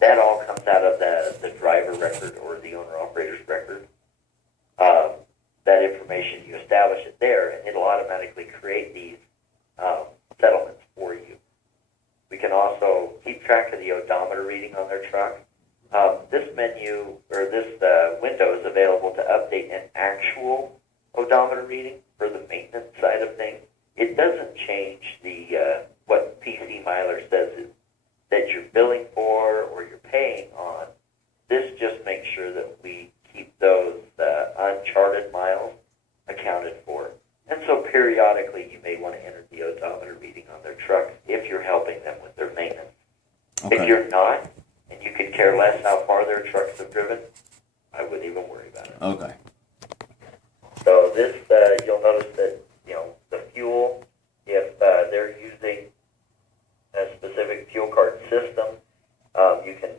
that all comes out of the driver record or the owner-operator's record. That information, you establish it there, and it'll automatically create these settlements for you. We can also keep track of the odometer reading on their truck. This menu, or this window, is available to update an actual odometer reading for the maintenance side of things. It doesn't change the what PC Miler says that you're billing for or you're paying on. This just makes sure that we keep those uncharted miles accounted for. And so periodically you may want to enter the odometer reading on their truck if you're helping them with their maintenance. Okay. If you're not, and you could care less how far their trucks have driven, I wouldn't even worry about it. Okay. So this, you'll notice that, the fuel, if they're using a specific fuel card system, you can,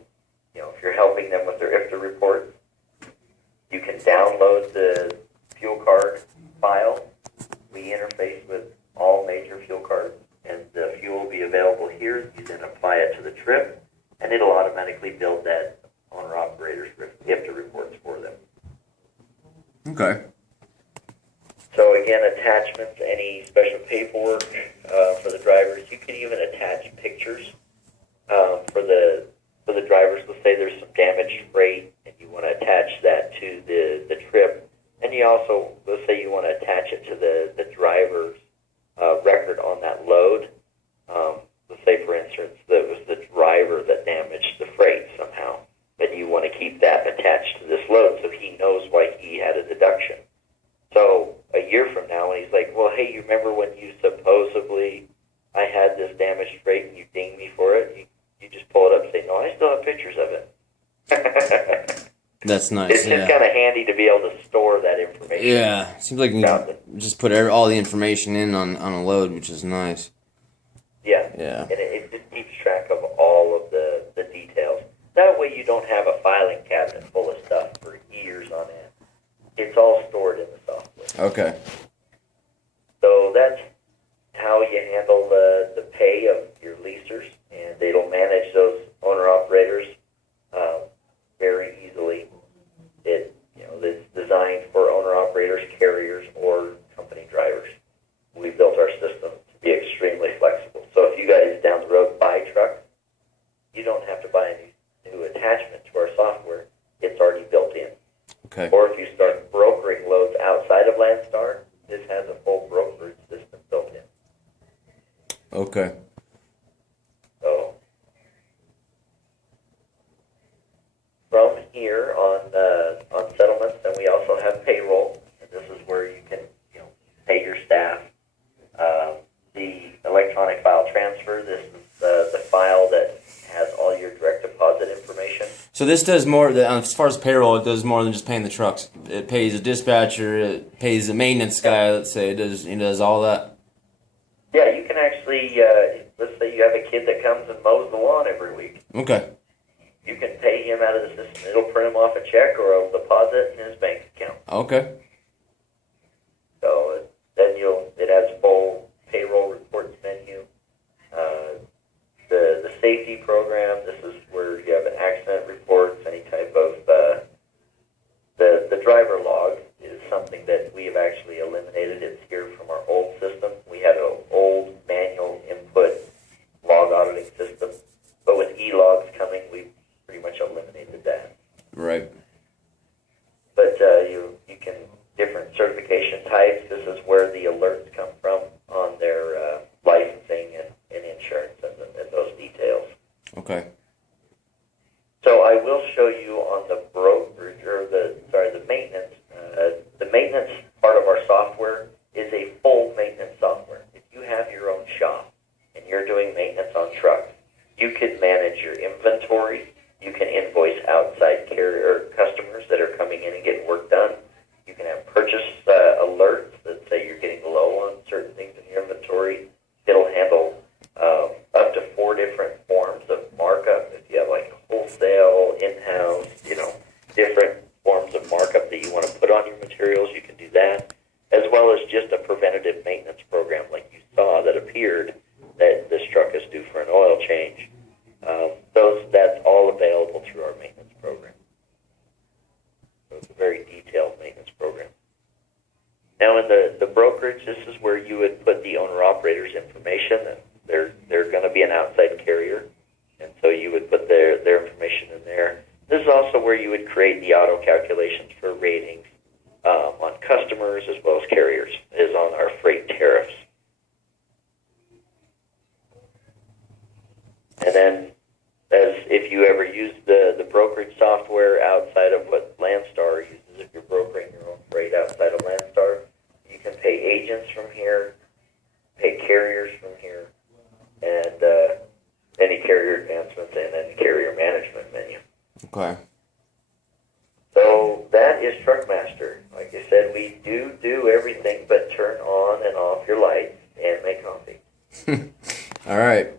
if you're helping them with their IFTA reports, you can download the fuel card file. We interface with all major fuel cards, and the fuel will be available here. You then apply it to the trip, and it'll automatically build that owner-operator's IFTA reports for them. Okay. So again, attachments, any special paperwork for the drivers. You can even attach pictures for the drivers. Let's say there's some damaged freight, and you want to attach that to the trip. And you also, let's say you want to attach it to the driver's record on that load. Let's say, for instance, that it was the driver that damaged the freight somehow. Then you want to keep that attached to this load so he knows why he had a deduction. So a year from now, when he's like, well, hey, you remember when you supposedly I had this damaged freight and you dinged me for it? You just pull it up and say, no, I still have pictures of it. That's nice. It's just kind of handy to be able to store that information. Yeah, seems like you can just put all the information in on a load, which is nice. Yeah. Yeah. And it just keeps track of all of the details. That way you don't have a filing cabinet full of stuff for years on end. It's all stored in the software. Okay. So that's how you handle the pay of your leasers, and it'll manage those owner-operators very easily. It's designed for owner-operators, carriers, or company drivers. We built our system to be extremely flexible. So if you guys down the road buy trucks, you don't have to buy a new attachment to our software. It's already built in. Okay. Or if you start brokering loads outside of Landstar, this has a full brokerage system built in. Okay. So from here on settlements, then we also have payroll, and this is where you can pay your staff. The electronic file transfer. This is the file that has all your direct deposit information. So this does more, as far as payroll, it does more than just paying the trucks. It pays a dispatcher, it pays the maintenance guy, let's say, it does all that. Yeah, you can actually, let's say you have a kid that comes and mows the lawn every week. Okay. You can pay him out of the system. It'll print him off a check or it'll deposit in his bank account. Okay. So then it has full payroll reports menu. The safety program, this is where you have an accident reports, any type of, the driver log is something that we have actually eliminated. It's here from our old system. We had an old manual input log auditing system, but with e-logs coming, we pretty much eliminated that. Right. But you can, different certification types, this is where the alerts come from on their licensing and insurance and those details. Okay. So I will show you on the brokerage, or the maintenance. The maintenance part of our software is a full maintenance software. If you have your own shop and you're doing maintenance on trucks, you can manage your inventory. You can invoice outside carrier customers that are coming in and getting work done. You can have purchase alerts that say you're getting low on certain things in your inventory. It'll handle up to 4 different forms of markup. If you have like wholesale, in-house, different forms of markup that you want to put on your materials, you can do that, as well as just a preventative maintenance program like you saw that appeared that this truck is due for an oil change. That's all available brokerage, this is where you would put the owner-operator's information. And they're going to be an outside carrier, and so you would put their information in there. This is also where you would create the auto calculations for ratings on customers as well as carriers, is on our freight tariffs. And then, as if you ever use the brokerage software outside of what Landstar uses, if you're brokering your own freight outside of Landstar, you can pay agents from here, pay carriers from here, and any carrier advancements, and then carrier management menu. Okay. So that is TruckMaster. Like I said, we do everything but turn on and off your lights and make coffee. All right.